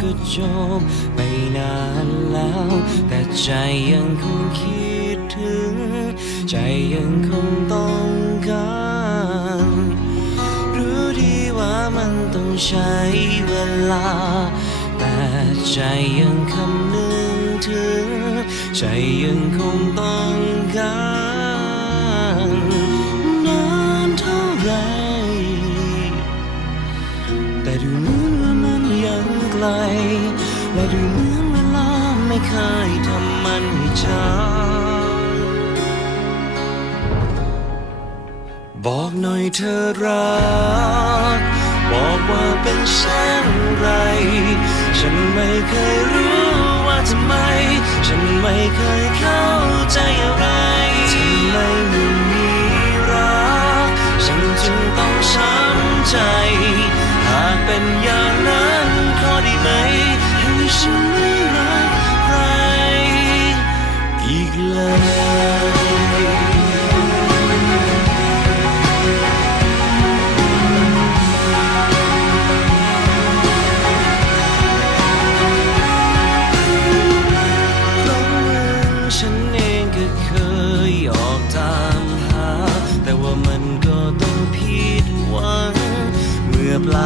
ก็จบไปนานแล้ว แต่ใจยังคงคิดถึง ใจยังคงต้องการรู้ดีว่ามันต้องใช้เวลา แต่ใจยังคำนึงถึง ใจยังคงต้อง ล และดูเหมือนเวลาไม่เคยทำมันให้ช้าบอกหน่อยเธอรัก บอกว่าเป็นเช่นไร ฉันไม่เคยรู้ว่าทำไม ฉันไม่เคยเข้าใจ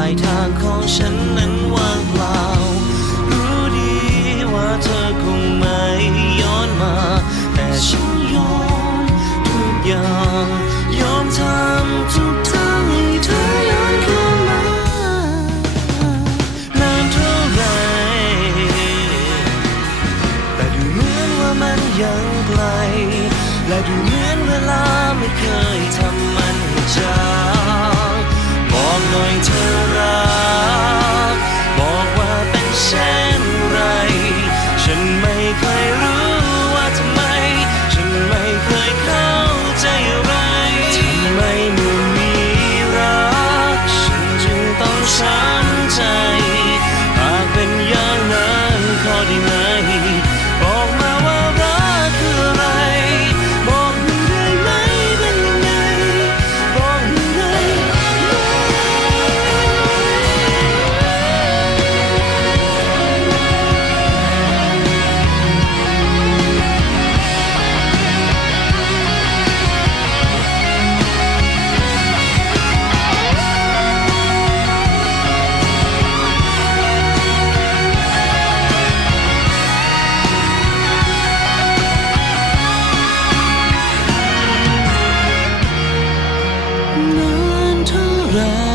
ายทางของฉันนั้นว่างเปล่า รู้ดีว่าเธอคงไม่ย้อนมา แต่ฉันยอมทุกอย่าง ยอมทำทุกทางให้เธอย้อนคืนมานานเท่าไหรแต่ดูเหมือนว่ามันยังไกล และดูเหมือนเวลาไม่เคยทำมันให้จางบอกหน่อยเธอ เท่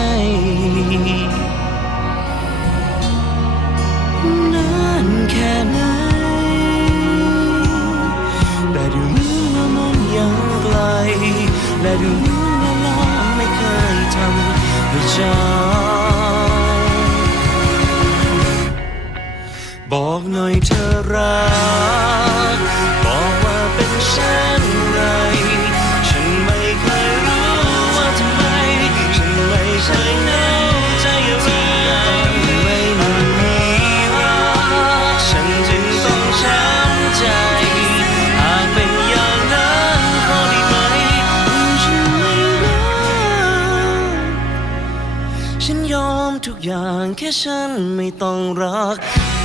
ฉันยอมทุกอย่างแค่ฉันไม่ต้องรัก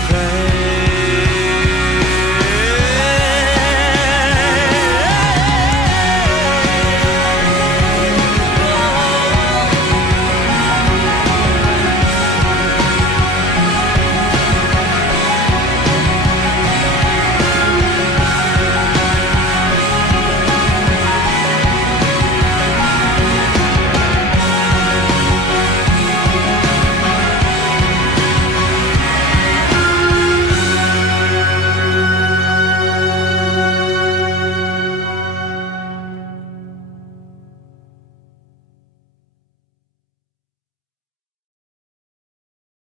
ใคร